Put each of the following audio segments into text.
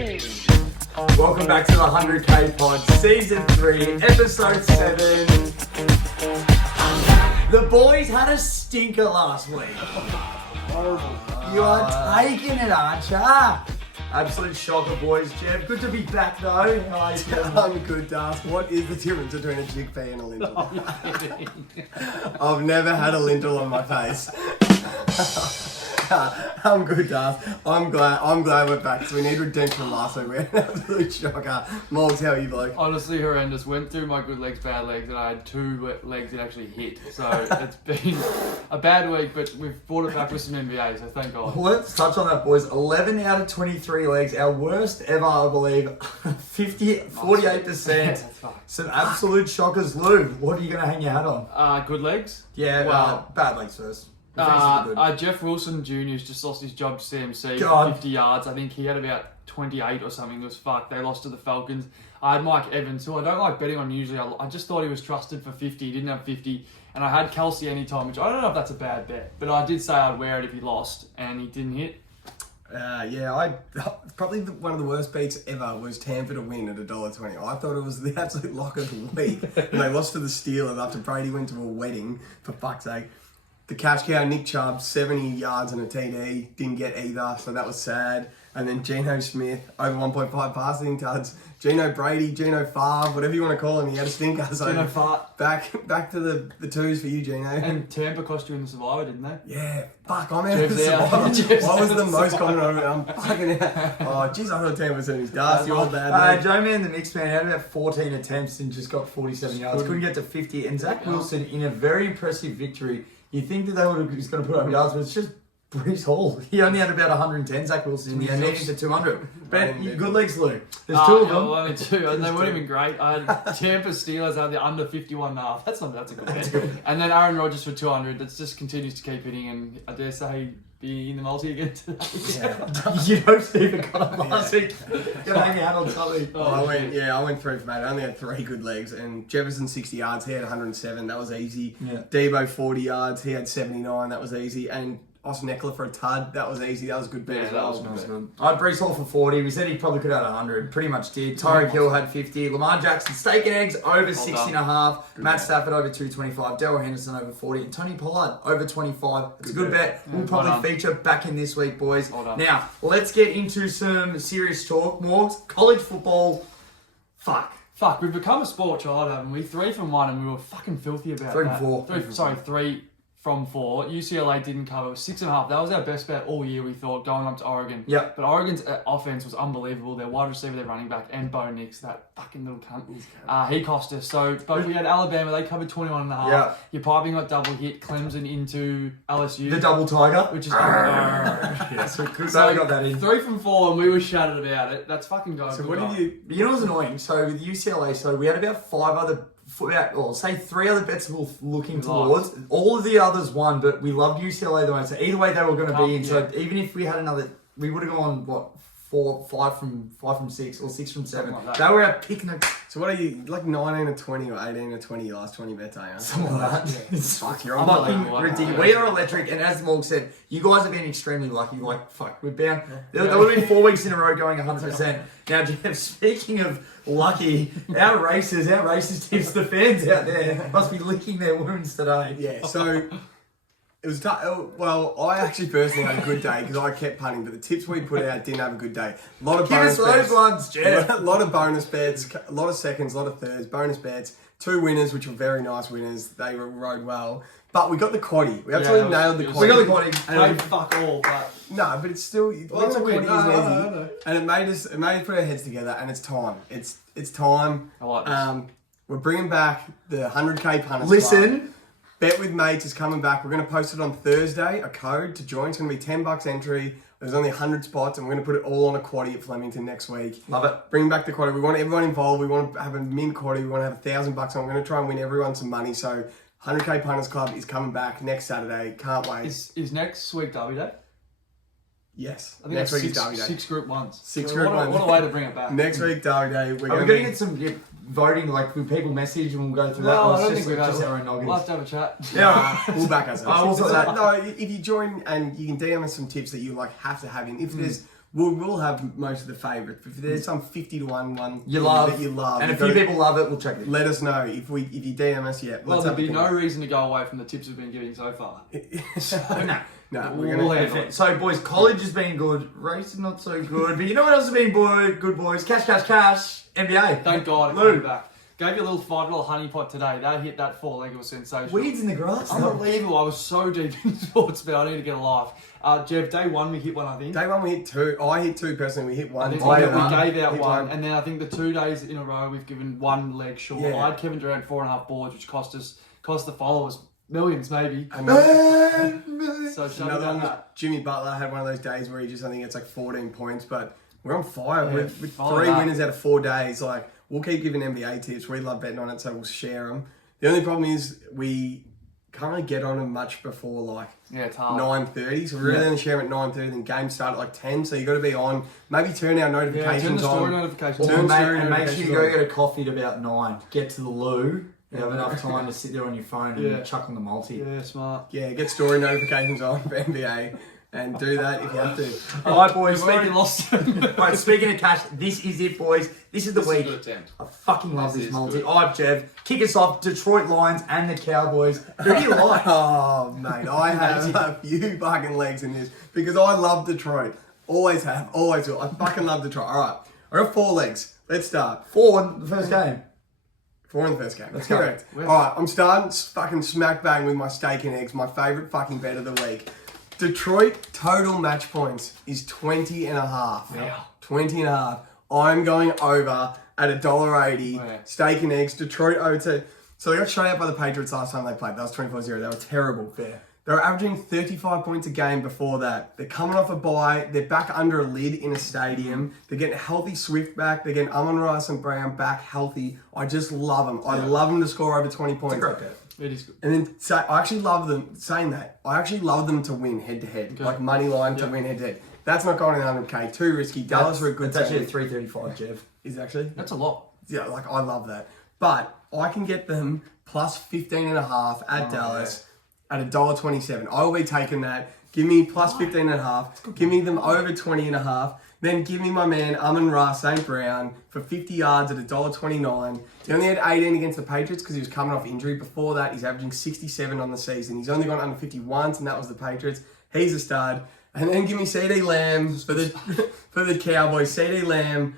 Welcome back to the 100K Pod, Season 3, Episode 7. The boys had a stinker last week. You are taking it, aren't ya? Absolute shocker, boys. Jeff, good to be back though. How are you? I'm good, Das. What is the difference between a chickpea and a lintel? I've never had a lintel on my face. I'm good, Das. I'm glad we're back. So we need redemption last week. We had an absolute shocker. Morgs, how are you, bloke? Honestly horrendous. Went through my good legs, bad legs, and I had two legs that actually hit. So it's been a bad week, but we've brought it back with some NBA, so thank God. Let's touch on that, boys. 11 out of 23 legs. Our worst ever, I believe. 48%. Some absolute shockers. Lou, what are you going to hang your hat on? Good legs? Yeah, Well, bad legs first. Jeff Wilson Jr.'s just lost his job to CMC God. for 50 yards. I think he had about 28 or something. It was fucked. They lost to the Falcons. I had Mike Evans, who I don't like betting on usually. I just thought he was trusted for 50. He didn't have 50. And I had Kelsey anytime, which I don't know if that's a bad bet. But I did say I'd wear it if he lost, and he didn't hit. Probably one of the worst beats ever was Tampa to win at $1.20. I thought it was the absolute lock of the week. And they lost to the Steelers after Brady went to a wedding, for fuck's sake. The cash cow, Nick Chubb, 70 yards and a TD, didn't get either, so that was sad. And then Geno Smith, over 1.5 passing yards. Geno Brady, Geno Favre, whatever you want to call him, he had a stinker. So Geno Fart. Back to the twos for you, Geno. And Tampa cost you in the Survivor, didn't they? Yeah, fuck, I'm out of the Jeff's out. Survivor. Jeff's What was out the of most the common over? I'm fucking out. Oh, jeez, I thought Tampa was in his dust. You're all bad, Joe Man, the mixed man, had about 14 attempts and just got 47 yards. Couldn't get to 50. And Zach Wilson, in a very impressive victory, you think that he's going to put up yards, but it's just Brees Hall. He only had about 110, Zach Wilson, in the end, needing to 200. But good legs, Lou. There's two of them. Well, only two, and they weren't even great. I had Tampa Steelers had the under 51.5. That's a good bet. And then Aaron Rodgers for 200. That just continues to keep hitting, and I dare say be in the multi again today. You know Stephen got a last week. Gonna hang out on something. I went 3 for 8. I only had 3 good legs, and Jefferson 60 yards, he had 107, that was easy. Yeah. Debo 40 yards, he had 79, that was easy. And Austin Eckler for a tud, that was easy. That was a good bet as well. That was good. I had Brees Hall for 40. We said he probably could have had 100. Pretty much did. Tyreek Hill had 50. Lamar Jackson, steak and eggs, over 60.5. Matt Stafford over 225. Daryl Henderson over 40. And Tony Pollard over 25. It's a good bet. We'll probably feature back in this week, boys. Now, let's get into some serious talk. Morgs, college football. Fuck, we've become a sport child, haven't we? 3 from 1, and we were fucking filthy about 3 that. from 4. 3 from 4. UCLA didn't cover. 6.5. That was our best bet all year, we thought, going up to Oregon. Yep. But Oregon's offense was unbelievable. Their wide receiver, their running back, and Bo Nix, that fucking little cunt. He cost us. So, but we had Alabama. They covered 21.5. Yeah. Your piping got double hit. Clemson into LSU. The double tiger. Which is... Yeah, so glad we got that in. 3 from 4, and we were shattered about it. That's fucking good. So what did you... You know what's annoying? So with UCLA, so we had about 5 other... Or say 3 other bets we were looking towards. All of the others won, but we loved UCLA the most. So either way, they were going to be in. So even if we had another, we would have gone 5 from 6 or 6 from 7. Like they were our pick. So what are you, like 19 or 20 or 18 or 20 your last 20 bets, are you? Something like that. Fuck, you're fucking on ridiculous. We are electric, and as Morg said, you guys have been extremely lucky. Like, fuck, we're bound. There would have been 4 weeks in a row going 100%. Now, Jeff, speaking of lucky, our racers tips, the fans out there must be licking their wounds today. Yeah, so... It was tough. Well, I actually personally had a good day because I kept punting, but the tips we put out didn't have a good day. A lot of Give us bonus those bets. ones, Jeff. A lot of bonus bets, a lot of seconds, a lot of thirds, bonus bets. 2 winners, which were very nice winners. They rode well. But we got the quaddy. We absolutely nailed the quaddy. We got the quaddy. Played fuck all, but... No, but it's still... Well, the win. quaddy is easy. No. And it made us put our heads together, and it's time. It's time. I like this. We're bringing back the 100K punters. Listen... Bet with Mates is coming back. We're going to post it on Thursday, a code to join. It's going to be $10 entry. There's only 100 spots, and we're going to put it all on a quaddie at Flemington next week. Love it. Bring back the quaddie. We want everyone involved. We want to have a mint quaddie. We want to have $1,000 on. We're going to try and win everyone some money. So 100K Punters Club is coming back next Saturday. Can't wait. Is next week Derby Day? Yes. I think next week six, is Derby Day. 6 group ones. 6 So group ones. What a way to bring it back. Next week, Derby Day. We're Are we going to get some voting, like, with people message and we'll go through that? No, Or I don't it's think we've just had our own noggins? We'll have to have a chat. Yeah. We'll back ourselves. Also that. No, if you join and you can DM us some tips that you like have to have in. If there's we'll have most of the favourites. If there's some 50-1 one You love. that you love, And you've a few gotta- people love it, we'll check it. let us know if you DM us yet. Well, Let's there'd have be a no think. reason to go away from the tips we've been giving so far. No, We'll we're gonna. handle it. So, boys, college has been good. Race is not so good. But you know what else has been good, boys? Cash, cash, cash. NBA. Thank God it Lou. came back. Gave you a little $5 honey pot today. That hit that 4-leg was sensational. Weeds in the grass. Unbelievable. I was so deep in sports, but I need to get a life. Jeff, day one we hit one, I think. Day one we hit 2. I hit 2 personally. We hit 1. I think Day we one. gave out Hit one, and then I think the 2 days in a row we've given 1 leg short. Yeah. I had Kevin Durant 4.5 boards, which cost the followers millions maybe. So shout Another out one, that. Jimmy Butler had one of those days where he just, I think it's like 14 points, but we're on fire. Yeah, with follow 3 that. winners out of 4 days. Like, we'll keep giving NBA tips. We love betting on it, so we'll share them. The only problem is we can't really get on them much before like Yeah, it's hard. 9:30. So we really only share them at 9:30. Then games start at like 10. So you got to be on. Maybe turn our Yeah, notifications turn the story on. notifications Turn And on. story make sure you notifications go on. get a coffee at about 9. Get to the loo. You have enough time to sit there on your phone and Yeah. chuck on the multi. Yeah, smart. Yeah, get story notifications on for NBA and do that if you have to. All right, boys. We've already Speaking, lost. right, speaking of cash, this is it, boys. This is the week. attempt. I fucking love This this is multi. good. All right, Jev. Kick us off. Detroit Lions and the Cowboys. Who do you like? Oh, mate, I have a few fucking legs in this because I love Detroit. Always have, always will. I fucking love Detroit. All right, I got 4 legs. Let's start. 4 in the first game. 4 in the first game. That's go. correct. Where- All right, I'm starting fucking smack bang with my steak and eggs, my favourite fucking bet of the week. Detroit total match points is 20 and a half. Wow. 20 and a half. I'm going over at $1.80. Wow. Steak and eggs. Detroit over to. So they got shut out by the Patriots last time they played. That was 24-0. They were terrible. Fair. They were averaging 35 points a game before that. They're coming off a bye. They're back under a lid in a stadium. They're getting healthy Swift back. They're getting Amon-Ra and Brown back healthy. I just love them. I love them to score over 20 points. Great bet. It is good. And then I actually love them, saying that, I actually love them to win head to head. Okay. Like money line to win head to head. That's not going in 100K. Too risky. Dallas are a good It's actually team. at 335, Jev. Is it actually? That's a lot. Yeah, like I love that. But I can get them plus 15 and a half at Dallas at $1.27. I will be taking that. Give me plus 15 and a half. Give me them over 20 and a half. Then give me my man Amon-Ra St. Brown for 50 yards at $1.29. He only had 18 against the Patriots because he was coming off injury. Before that, he's averaging 67 on the season. He's only gone under 50 once, and that was the Patriots. He's a stud. And then give me CD Lamb for the for the Cowboys. CD Lamb,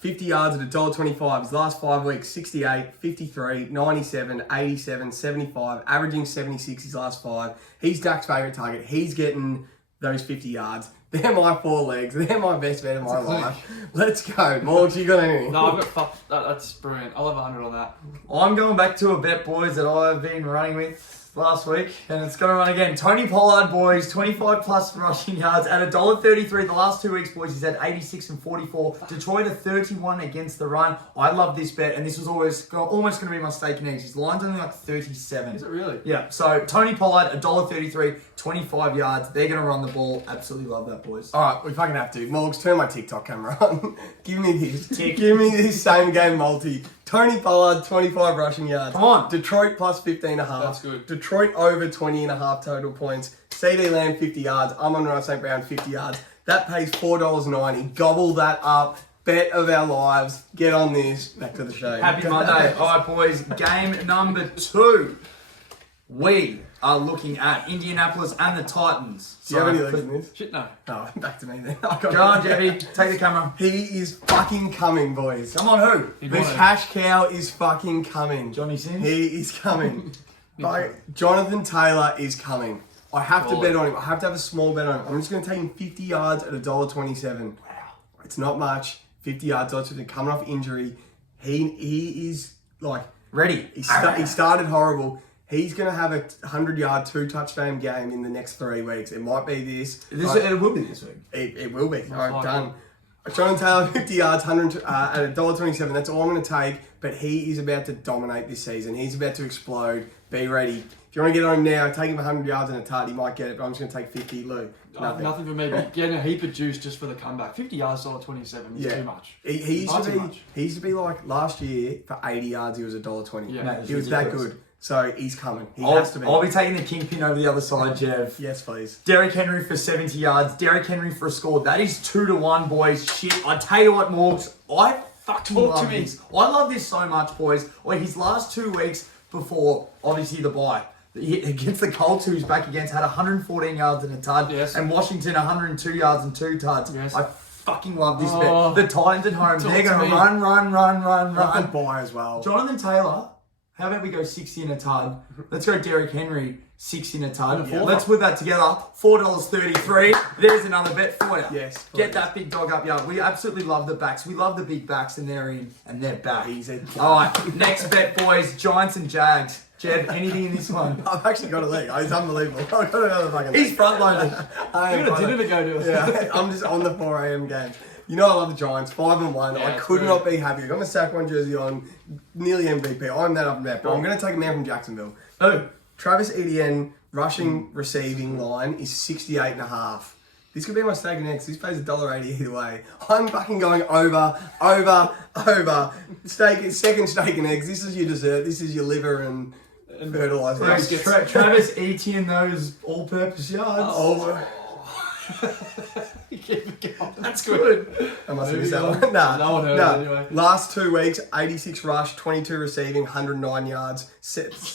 50 yards at $1.25. His last 5 weeks, 68, 53, 97, 87, 75, averaging 76 his last 5. He's Dak's favourite target. He's getting those 50 yards. They're my 4 legs. They're my best bet of my life. Let's go. Morgs, you got anything? No, I've got that's brilliant. I'll have 100 on that. I'm going back to a bet, boys, that I've been running with last week, and it's going to run again. Tony Pollard, boys, 25 plus rushing yards at $1.33. The last 2 weeks, boys, he's had 86 and 44. Detroit at 31 against the run. I love this bet, and this was almost going to be my stake and eggs. His line's only like 37. Is it really? Yeah, so Tony Pollard, $1.33, 25 yards. They're going to run the ball. Absolutely love that, boys. All right, we fucking have to. Morgs, turn my TikTok camera on. Give me this. Tick. Give me this same game multi. Tony Pollard, 25 rushing yards. Come on. Detroit plus 15 and a half. That's good. Detroit over 20 and a half total points. CD Lamb, 50 yards. Amon-Ra St. Brown, 50 yards. That pays $4.90. Gobble that up. Bet of our lives. Get on this. Back to the show. Happy Monday. All right, boys. Game number 2. We are looking at Indianapolis and the Titans. Do you have any legs in this? Shit, no. Oh, back to me then. Go on, Jeffy. Take the camera. He is fucking coming, boys. Come on, who? He'd The want to- cash cow is fucking coming. Johnny Sims? He is coming. Jonathan Taylor is coming. I have to bet on him. I have to have a small bet on him. I'm just going to take him 50 yards at $1.27. Wow. It's not much. 50 yards, coming off injury. He is like Ready. he started horrible. He's going to have a 100-yard, 2-touchdown game in the next 3 weeks. It might be this. It will be this week. It will be. All right, like done. Jonathan Taylor, 50 yards, 100 at $1.27. That's all I'm going to take. But he is about to dominate this season. He's about to explode. Be ready. If you want to get on him now, take him 100 yards and a tart. He might get it, but I'm just going to take 50. Lou, Nothing for me, but getting a heap of juice just for the comeback. 50 yards, $1.27 is too much. He Far too used much. to be like last year for 80 yards. He was $1.20. Yeah. Mate, He was that ridiculous. good. So he's coming. He has to be. I'll be taking the kingpin over the other side, Jev. Yes, please. Derrick Henry for 70 yards. Derrick Henry for a score. That is 2-1, boys. Shit. I tell you what, Morgs. I fucking love this. I love this so much, boys. Like his last 2 weeks before, obviously, the bye. Against the Colts, who he's back against, had 114 yards and a tud. Yes. And Washington, 102 yards and 2 tuds. Yes. I fucking love this bet. The Titans at home, they're going to me. run. I can buy as well. Jonathan Taylor, how about we go 60 in a tud? Let's go Derrick Henry, 60 in a tud. Yeah. Let's put that together. $4.33. There's another bet for you. Yes, Get please. that big dog up, yeah. We absolutely love the backs. We love the big backs, and they're in, and they're back. Easy. All right, next bet, boys. Giants and Jags. Jev, anything in this one? I've actually got a leg. It's unbelievable. I've got another fucking leg. He's front-loaded. I am You got a dinner to go to. Yeah, I'm just on the 4 a.m. games. You know I love the Giants, 5-1. Yeah, I it's could good. not be happier. Got my sack one jersey on, nearly MVP. I'm that up and that, but I'm going to take a man from Jacksonville. Who? Travis Etienne rushing receiving line is 68.5. This could be my steak and eggs. This pays $1.80 either way. I'm fucking going over. Steak, second steak and eggs. This is your dessert. This is your liver and fertilizer. Travis Etienne, those all-purpose yards. Oh, Keep it going. That's good. I must have missed Moving that on. one. Nah, No one heard nah. it anyway. Last 2 weeks, 86 rush, 22 receiving, 109 yards.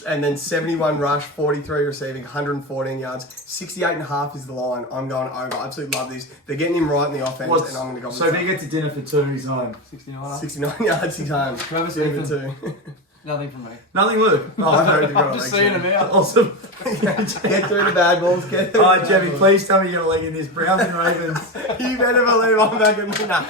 And then 71 rush, 43 receiving, 114 yards. 68.5 is the line. I'm going over. I absolutely love this. They're getting him right in the offense, and I'm going to go with So if he gets to dinner for 2 and he's home. 69. 69 yards, he's home. Travis Give it Etienne. two. Nothing from me. Nothing, Luke. I heard you got I'm a just leg, seeing so. him out. Awesome. Get through the bad balls. Get through All the right, bad Jimmy, balls. please tell me you got a leg in this. Browns and Ravens. You better believe I'm back in the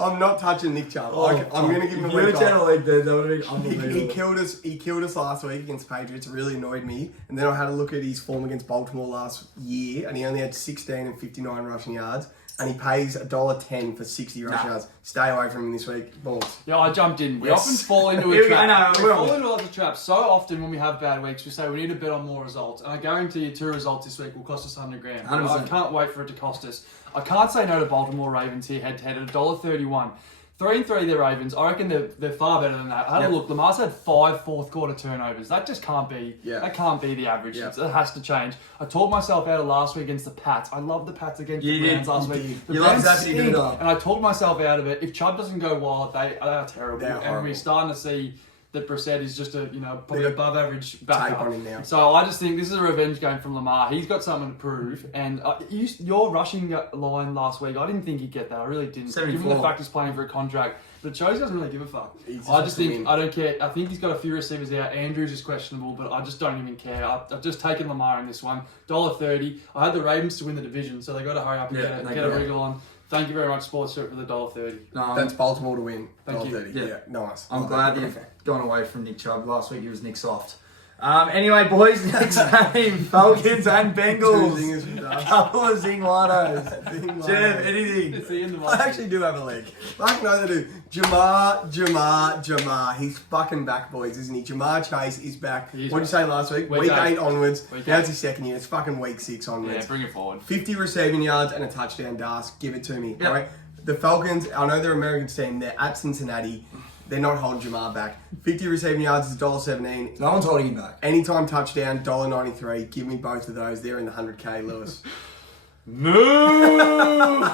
I'm not touching Nick Chubb. I'm going to give him a If you week had a off. leg there, that would have been He unbelievable. killed us. He killed us last week against Patriots. It really annoyed me. And then I had a look at his form against Baltimore last year, and he only had 16 and 59 rushing yards. And he pays $1.10 for 60 rushing yards. Stay away from him this week, balls. Yeah, I jumped in. We Yes. often fall into Here a we go. trap. No, We we're fall on. into lots of traps. So often when we have bad weeks, we say we need to bet on more results. And I guarantee you 2 results this week will cost us $100,000. 100%. I can't wait for it to cost us. I can't say no to Baltimore Ravens here head-to-head at $1.31. 3-3 the Ravens. I reckon they're far better than that. I had a look. Lamar's had 5 fourth-quarter turnovers. That just can't be. Yeah. That can't be the average. Yeah. It has to change. I talked myself out of last week against the Pats. I love the Pats against You the did. Browns last You week. did. The You love Browns Zappy stink, Duda. and I talked myself out of it. If Chubb doesn't go wild, they are terrible. They're And horrible. we're starting to see that Brissett is just a probably They've above average Tape backup. on him now. So I just think this is a revenge game from Lamar. He's got something to prove. And your rushing line last week, I didn't think he'd get that. I really didn't. 74. Given the fact he's playing for a contract. But it shows he doesn't really give a fuck. He just I wants just to think, win. I don't care. I think he's got a few receivers out. Andrews is questionable, but I just don't even care. I've just taken Lamar in this one. $1.30. I had the Ravens to win the division, so they got to hurry up and Yeah, get they a got it. wriggle on. Thank you very much, Sports Strip, for the $1.30. No, That's Baltimore to win. Thank you. $1.30. Yeah. Yeah, nice. I'm Love glad that. you've gone away from Nick Chubb. Last week he was Nick Soft. Anyway, boys, next game, Falcons and Two Bengals. zingers from Dust. Couple of zingwados. Zing Jeff, line. anything? It's the end of I my actually do have a leg. Fucking know they do. Jamar. He's fucking back, boys, isn't he? Jamar Chase is back. He is What did you say last week? Week Week eight. 8 onwards. Week Now eight. it's his second year. It's fucking week 6 Yeah, onwards. bring it forward. 50 receiving yards and a touchdown, Das. Give it to me. Yep. All right. The Falcons, I know they're American team. They're at Cincinnati. They're not holding Jamar back. 50 receiving yards is $1.17. No one's holding him back. Anytime touchdown, $1.93. Give me both of those. They're in the 100K, Lewis. No!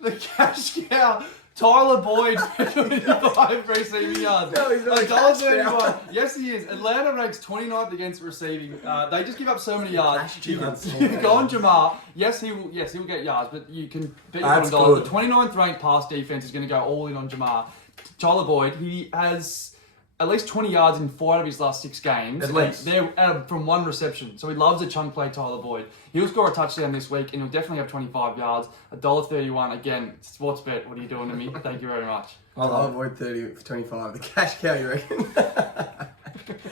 The cash cow. Tyler Boyd, 25 receiving yards. No, he's not a cash cow. $1.31. Yes, he is. Atlanta ranks 29th against receiving. They just give up so many yards. Cash cow. You've gone Jamar. Yes, he will get yards, but you can bet your That's $1. good. The 29th ranked pass defense is going to go all in on Jamar. Tyler Boyd, he has at least 20 yards in 4 out of his last 6 games. At least. They're from 1 reception. So he loves a chunk play, Tyler Boyd. He'll score a touchdown this week, and he'll definitely have 25 yards. $1.31. Again, sports bet. What are you doing to me? Thank you very much. Hold I'll on. avoid 30 for 25. The cash cow, you reckon?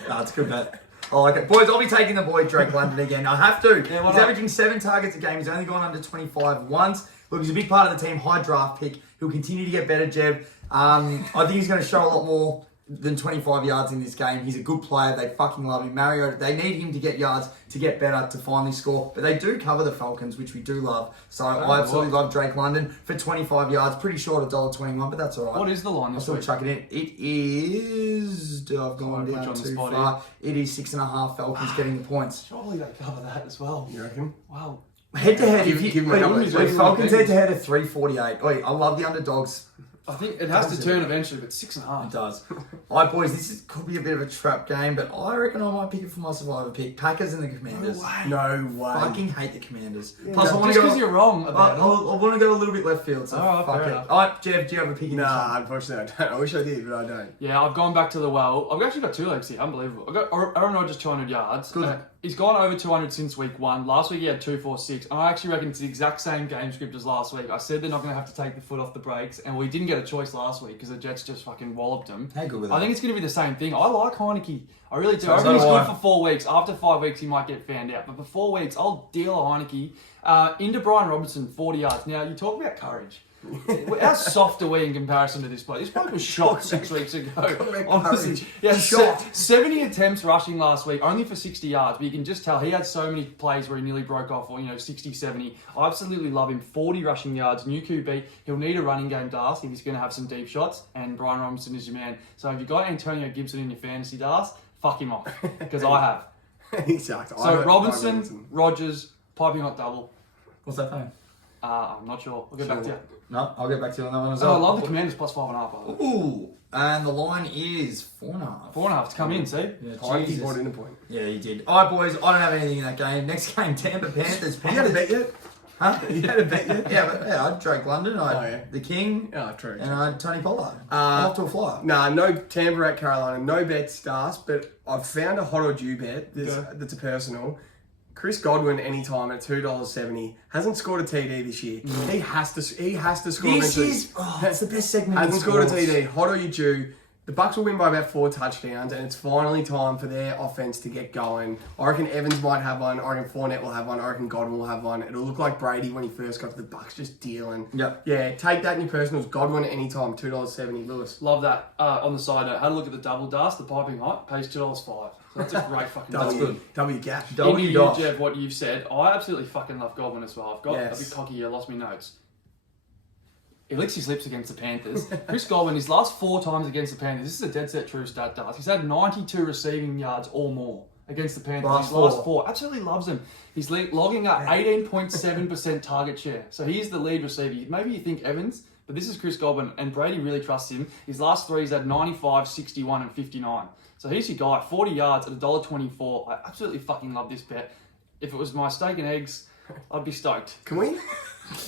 No, it's a good bet. I like it. Boys, I'll be taking the boy Drake London again. I have to. Yeah, why He's not? averaging 7 targets a game. He's only gone under 25 once. Look, he's a big part of the team. High draft pick. He'll continue to get better, Jeb. I think he's going to show a lot more than 25 yards in this game. He's a good player. They fucking love him. Mario, they need him to get yards, to get better, to finally score. But they do cover the Falcons, which we do love. So I absolutely love Drake London for 25 yards. Pretty short, $1.21, but that's all right. What is the line I'll this still week? chuck it in. It is... I've gone down too far. It is 6.5 Falcons getting the points. Surely they cover that as well. You reckon? Wow. Head to head, Give him a couple of Falcons head to head at 348. Wait, I love the underdogs. I think it has to turn eventually, but 6.5. It does. All right, boys, could be a bit of a trap game, but I reckon I might pick it for my survivor pick. Packers and the Commanders. No way. I fucking hate the Commanders. Yeah, Plus, I want Just to go. because you're wrong about it. I want to go a little bit left field, so All right, fuck fair it. enough. All right, Jeff, do you have a pick in this Nah, one? unfortunately I don't. I wish I did, but I don't. Yeah, I've gone back to the well. I've actually got 2 legs here. Unbelievable. I've got Aaron Rodgers 200 yards. Good. He's gone over 200 since week 1. Last week he had 246. And I actually reckon it's the exact same game script as last week. I said they're not going to have to take the foot off the brakes. And we didn't get a choice last week because the Jets just fucking walloped them. How good with I that? think it's going to be the same thing. I like Heineke. I really do. So I reckon he's do I. good for 4 weeks. After 5 weeks, he might get found out. But for 4 weeks, I'll deal a Heineke. Into Brian Robinson, 40 yards. Now, you talk about courage. How soft are we in comparison to this bloke? This bloke was shot 6 weeks ago. Honestly, yeah, Shot. 70 attempts rushing last week, only for 60 yards. But you can just tell he had so many plays where he nearly broke off, or 60, 70. I absolutely love him. 40 rushing yards, new QB. He'll need a running game task if he's going to have some deep shots. And Brian Robinson is your man. So if you've got Antonio Gibson in your fantasy task, fuck him off because I have. He sucked. So Robinson, Rodgers, piping hot double. What's that paying? I'm not sure. I'll get back to you. No, I'll get back to you on that one as So I well. love the Commanders plus 5.5. By the way. Ooh, and the line is 4.5. 4.5 to come in. See. Yeah, He Jesus. brought in a point. Yeah, he did. All right, boys, I don't have anything in that game. Next game, Tampa Panthers. You had a bet yet? Huh? You had a bet yet? Yeah, I had Drake London, I had Oh, yeah. the King, Oh, true. and I had Tony Pollard. I'm off to a flyer. Nah, no Tampa at Carolina, no bet stars, but I've found a hot or due bet that's a personal. Chris Godwin anytime at $2.70 hasn't scored a TD this year. He has to score. This eventually. is it's the best segment. in Hasn't scored a sports. TD. Hot or you due? The Bucks will win by about 4 touchdowns, and it's finally time for their offense to get going. I reckon Evans might have one. I reckon Fournette will have one. I reckon Godwin will have one. It'll look like Brady when he first got to the Bucks, just dealing. Yep. Yeah, take that in your personals. Godwin anytime, $2.70. Lewis. Love that. On the side note, had a look at the double dust, the piping hot, pays $2.05. So that's a great fucking That's deal. good. W cash. W Into you, Dosh. Jeff, what you've said, I absolutely fucking love Godwin as well. I've got Yes. a bit cocky here, lost my notes. He licks his lips against the Panthers. Chris Godwin, his last 4 times against the Panthers, this is a dead set true stat, Darth. He's had 92 receiving yards or more against the Panthers. Last his last four. 4. Absolutely loves him. He's logging up 18.7% target share. So he is the lead receiver. Maybe you think Evans, but this is Chris Godwin, and Brady really trusts him. His last 3 he's had 95, 61, and 59. So he's your guy, 40 yards at $1.24. I absolutely fucking love this bet. If it was my steak and eggs, I'd be stoked. Can we?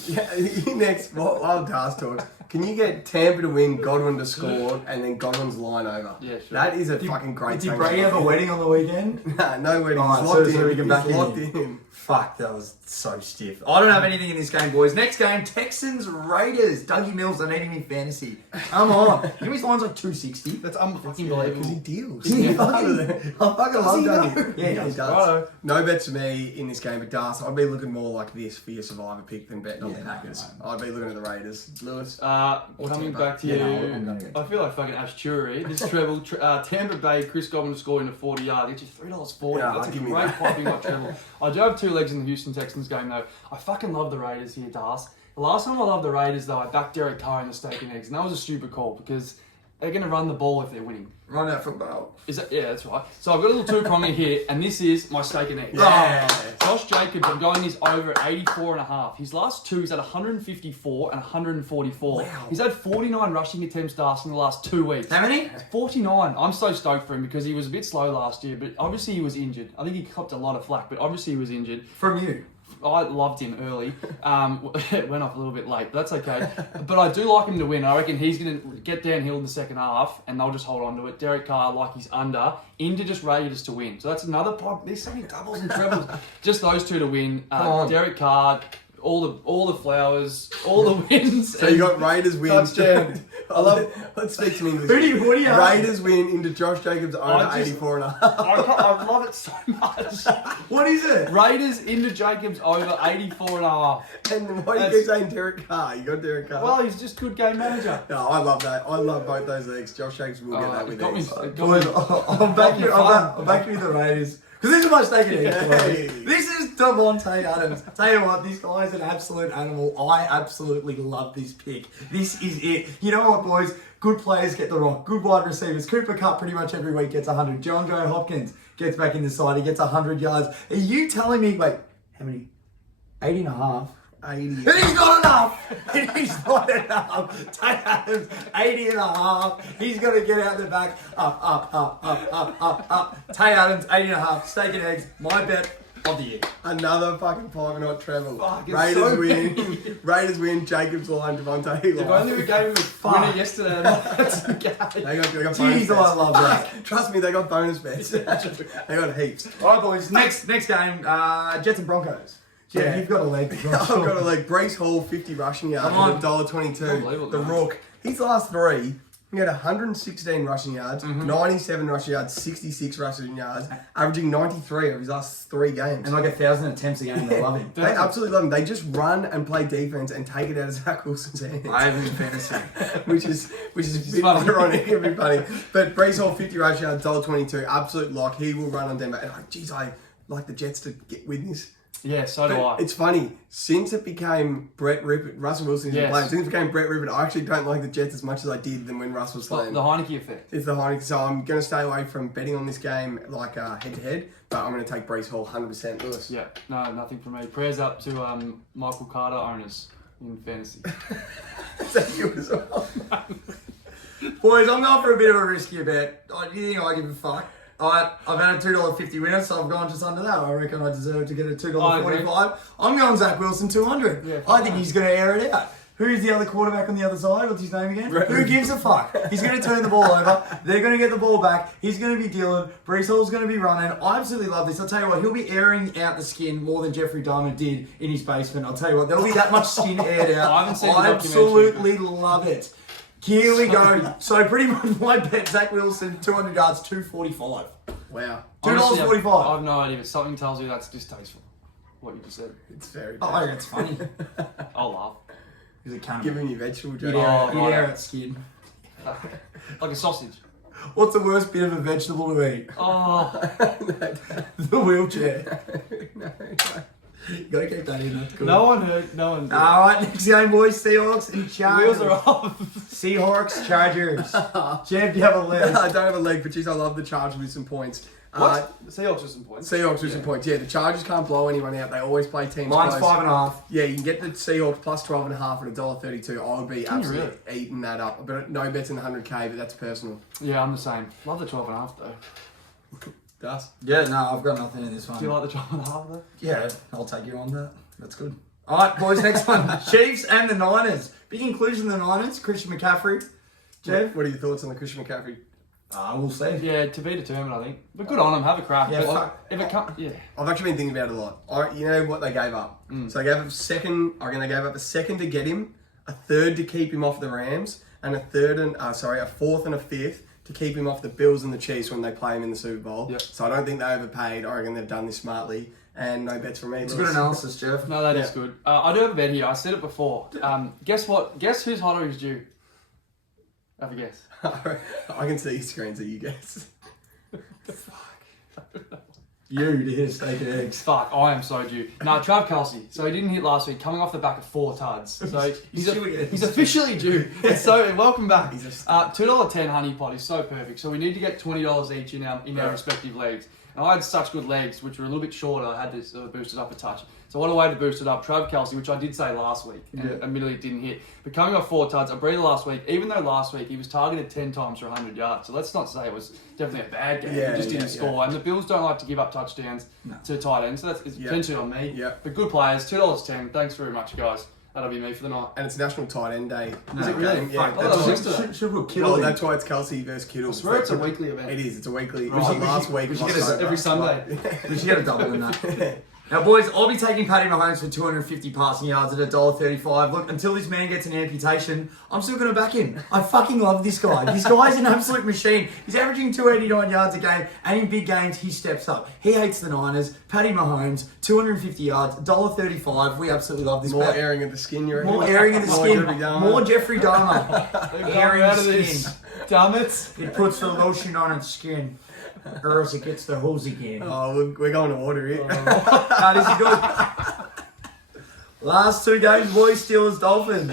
Yeah, next, while Das talks, can you get Tampa to win, Godwin to score, and then Godwin's line over? Yeah, sure. That is a fucking great Did thing. Brady have a wedding on the weekend? Nah, no wedding. Alright, He's so locked we in. can back He's in. locked in. Fuck, that was so stiff. I don't have anything in this game, boys. Next game, Texans Raiders. Dougie Mills, I need him in fantasy. Come on. You know his line's like 260. That's unfucking Because he believable. deals. I Yeah. fucking love Dougie. Yeah, he does. Righto. No bets for me in this game, but Das, I'd be looking more like this for your survivor pick than betting on the Yeah, Packers. I'd be looking at the Raiders. Lewis. Coming Tampa. back to Yeah, you, no, I'm gonna go. I feel like fucking Ash Chury. This treble, Tampa Bay, Chris Godwin scoring to 40 yards, get you $3.40. Yeah, That's a give me great that. piping hot treble. I do have 2 legs in the Houston Texans game though. I fucking love the Raiders here, Das. The last time I loved the Raiders though, I backed Derek Carr in the steak and eggs, and that was a stupid call because they're going to run the ball if they're winning. Run out for goal. Is that? Yeah, that's right. So I've got a little 2-pronger here, and this is my steak and eggs. Yeah. Josh Jacobs, I'm going his over at 84.5. His last 2, he's had 154 and 144. Wow. He's had 49 rushing attempts Darcy, in the last 2 weeks. How many? 49. I'm so stoked for him because he was a bit slow last year, but obviously he was injured. I think he copped a lot of flack, but obviously he was injured. From you. I loved him early. It went off a little bit late, but that's okay. But I do like him to win. I reckon he's going to get downhill in the second half, and they'll just hold on to it. Derek Carr, like he's under, into just Raiders to win. So that's another pop. There's so many doubles and trebles. Just those 2 to win. on. Derek Carr, all the flowers, all the wins. So you got Raiders wins. Touchdown. Let's speak some English. What do you have? Raiders win into Josh Jacobs over 84 and a half. I love it so much. What is it? Raiders into Jacobs over 84 and a half. And why do you keep saying Derek Carr? You got Derek Carr. Well, he's just good game manager. No, I love that. I love both those leagues. Josh Jacobs will get that with these. Boys, I'm back with the Raiders. Because this is my stake in it. This is Devontae Adams. Tell you what, this guy's an absolute animal. I absolutely love this pick. This is it. You know what, boys? Good players get the rock. Good wide receivers. Cooper Kupp pretty much every week gets 100. John Joe Hopkins gets back in the side. He gets 100 yards. Are you telling me, wait, how many? 80 and a half. 80. It is not enough. It is not enough. Tay Adams, 80 and a half. He's going to get out the back. Up. Tay Adams, 80 and a half. Steak and eggs. My bet of the year. Another fucking 5-0 treble. Fuck, it's Raiders so win. Raiders win. Jacobs line. Devontae If line. only we gave him a winner yesterday. That's the game. They got bonus Jeez, bets. I love that. Trust me, they got bonus bets. They got heaps. All right, boys. Next game, Jets and Broncos. Yeah, you've got a leg. I've got a leg. Brees Hall, 50 rushing yards Come on. at $1.22. Unbelievable, The man. Rook. His last three, he had 116 rushing yards, 97 rushing yards, 66 rushing yards, averaging 93 of his last 3 games. And like 1,000 attempts a game. They love him. They absolutely love him. They just run and play defense and take it out of Zach Wilson's hands. I have him in fantasy. which is a bit funny. ironic, everybody. But Brees Hall, 50 rushing yards, $1.22, absolute lock. He will run on Denver. And geez, I like the Jets to get with this. Yeah, so do I. It's funny, since it became Brett Rippon, Russell Wilson isn't Yes. playing, since it became Brett Rippon, I actually don't like the Jets as much as I did than when Russ was playing. The Heineke effect. It's the Heineken, so I'm going to stay away from betting on this game like head-to-head, but I'm going to take Brees Hall 100%. Lewis? Yeah, no, nothing from me. Prayers up to Michael Carter owners in fantasy. Is that you as well? Boys, I'm going for a bit of a riskier bet. Do you think I give a fuck? Alright, I've had a $2.50 winner, so I've gone just under that. I reckon I deserve to get a $2.45. I'm going Zach Wilson 200. Yeah, I think he's going to air it out. Who's the other quarterback on the other side? What's his name again? Who gives a fuck? He's going to turn the ball over. They're going to get the ball back. He's going to be dealing. Brees Hall's going to be running. I absolutely love this. I'll tell you what, he'll be airing out the skin more than Jeffrey Dahmer did in his basement. I'll tell you what, there'll be that much skin aired out. I haven't seen the I documentary. absolutely love it. Here we go. So pretty much my bet, Zach Wilson, 200 yards, 245. Wow. Honestly, $2.45. I have no idea, but something tells you that's distasteful. What you just said. It's very Oh, bad. I reckon it's funny. I'll laugh. He's a cunt. Giving you vegetable He'd joke. Oh, air, right. he'd air out skin. Like a sausage. What's the worst bit of a vegetable to eat? Oh, The wheelchair. No. You gotta keep that in, that's good. no one heard. No one. Alright, next game, boys. Seahawks and The Chargers. wheels are off. Seahawks, Chargers. Jeff, do you have a leg? I don't have a leg, but geez, I love the Chargers with some points. What? The Seahawks with some points. Seahawks with some points. Yeah, the Chargers can't blow anyone out. They always play teams Mine's close. 5.5. Yeah, you can get the Seahawks plus 12.5 at $1.32. I would be Can you absolutely eating that up. But no bets in the 100k, but that's personal. Yeah, I'm the same. Love the 12.5 though. Das? Yeah, no, I've got nothing in this one. Do you like the 12.5 though? Yeah, I'll take you on that. That's good. Alright, boys, next one. Chiefs and the Niners. Big inclusion in the Niners. Christian McCaffrey. Jeff? What are your thoughts on the Christian McCaffrey? We'll see. Yeah, to be determined, I think. But good on them. Have a crack. Yeah, But fuck. if it comes, yeah. I've actually been thinking about it a lot. You know what they gave up? So they gave up a second. I reckon they gave up a second to get him, a third to keep him off the Rams, and a fourth and a fifth to keep him off the Bills and the Chiefs when they play him in the Super Bowl. Yep. So I don't think they overpaid. I reckon they've done this smartly, and no bets from me. It's a good analysis, Jeff. No, that is Yeah. good. I do have a bet here. I said it before. Guess what? Guess whose hotter is due? Have a guess. I can see your screen, so you guess. You to hit a steak and eggs. Fuck, I am so due. No, Trav Kelsey. So he didn't hit last week, coming off the back of 4 tuds. So He's due again. he's officially due. So welcome back. He's a $2.10 honey pot is so perfect. So we need to get $20 each in our respective legs. And I had such good legs, which were a little bit shorter. I had to boost it up a touch. So what a way to boost it up. Trav Kelsey, which I did say last week, and admittedly didn't hit. But coming off 4 tuds, I breathed last week, even though last week he was targeted 10 times for 100 yards. So let's not say it was definitely a bad game. Yeah, he just didn't yeah. score. And the Bills don't like to give up touchdowns to tight ends. So that's potentially on me. Yeah. But good players, $2.10. Thanks very much, guys. That'll be me for the night. And it's National Tight End Day. Is it really? Yeah, Fuck, that's that was why- yesterday. Should we Kittle well, in? that's why it's Kelsey versus Kittle. I swear it's a weekly event. It is. It's a weekly. It Right. was last week. we of should get October. Every Sunday. We should get a double in that. Now, boys, I'll be taking Paddy Mahomes for 250 passing yards at $1.35. Look, until this man gets an amputation, I'm still going to back him. I fucking love this guy. This guy's an absolute machine. He's averaging 289 yards a game, and in big games, he steps up. He hates the Niners. Paddy Mahomes, 250 yards, $1.35. We absolutely love this More bet. airing of the skin, you reckon? More airing of the skin. More Jeffrey Dahmer. Airing out the of skin. this. Damn it. It puts the lotion on its skin. Or else it gets the hose again. Oh, we're going to order it. Nah, this is good. Last two games, boys, Steelers, Dolphins.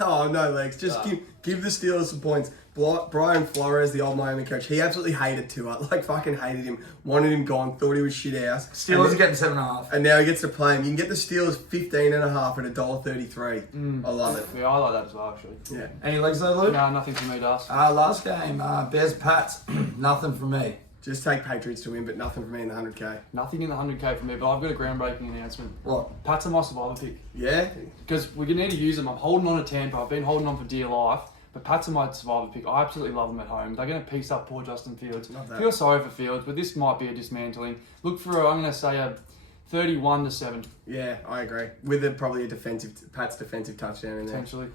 Oh, no legs. Just give the Steelers some points. Brian Flores, the old Miami coach, he absolutely hated Tua. Like, fucking hated him. Wanted him gone. Thought he was shit house. Steelers are getting 7.5. And now he gets to play him. You can get the Steelers 15.5 at $1.33. I love it. Yeah, I like that as well, actually. Yeah. Any legs though, Luke? No, nothing for me, Das. Last game, Bears, Pats. Nothing from me. Just take Patriots to win, but nothing for me in the 100K. Nothing in the 100K for me, but I've got a groundbreaking announcement. What? Pats are my survivor pick. Yeah? Because we're going to need to use them. I'm holding on to Tampa. I've been holding on for dear life. But Pats are my survivor pick. I absolutely love them at home. They're going to piece up poor Justin Fields. Love that. Feel sorry for Fields, but this might be a dismantling. Look for, I'm going to say, a 31-7. Yeah, I agree. With probably a Pat's defensive touchdown in there. Potentially.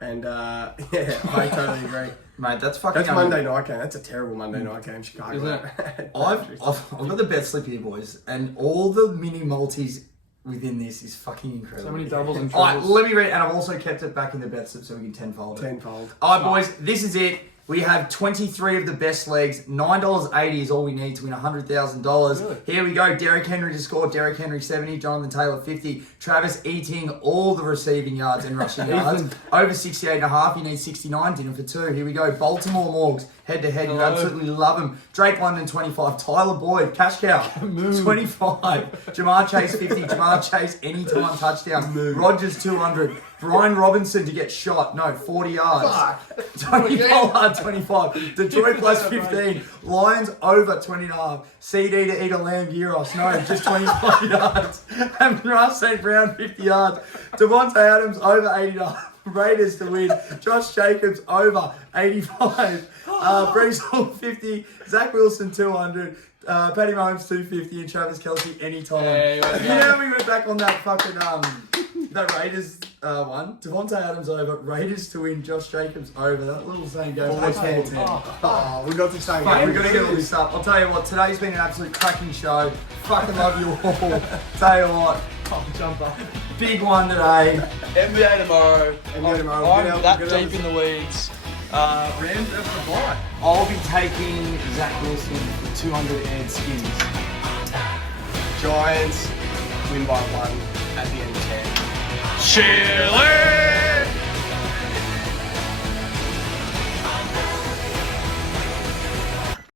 And, yeah, I totally agree. Mate, that's fucking... That's Monday night game. That's a terrible Monday night game, Chicago. Isn't it? I've got the bet slip here, boys. And all the mini multis within this is fucking incredible. So many doubles and Alright, triples. let me read. And I've also kept it back in the bet slip so we can tenfold it. Tenfold. Alright, boys, this is it. We have 23 of the best legs. $9.80 is all we need to win $100,000. Really? Here we go. Derrick Henry to score. Derrick Henry 70. Jonathan Taylor 50. Travis Etienne all the receiving yards and rushing yards. Over 68.5. You need 69. Dinner for two. Here we go. Baltimore Morgs head to head. You Hello. absolutely love them. Drake London 25. Tyler Boyd cash cow 25. Jamar Chase 50. Jamar Chase anytime touchdown. Rogers 200. Brian Robinson to get shot. No, 40 yards. Tony Pollard 25. Detroit plus 15. Lions over 20.5. CD to eat a lamb gyros. No, just 25 yards. And Ross St. Brown 50 yards. Devontae Adams over 80.5. Raiders to win. Josh Jacobs over 85. Brees Hall 50. Zach Wilson 200. Patty Mahomes 250 and Travis Kelce anytime. Hey, You know we went back on that fucking that Raiders one. Devontae Adams over. Raiders to win. Josh Jacobs over. That little saying goes 4-10. Oh, we got the same Fuck, game. we're gonna get all this up. I'll tell you what. Today's been an absolute cracking show. Fucking love you all. Tell you what. Jumper. Big one today. NBA tomorrow. NBA tomorrow. I'm Good that out- deep in the weeds. Rams have the bye. I'll be taking Zach Wilson for 200 and skins. Giants win by 1 at the end of 10. Chile.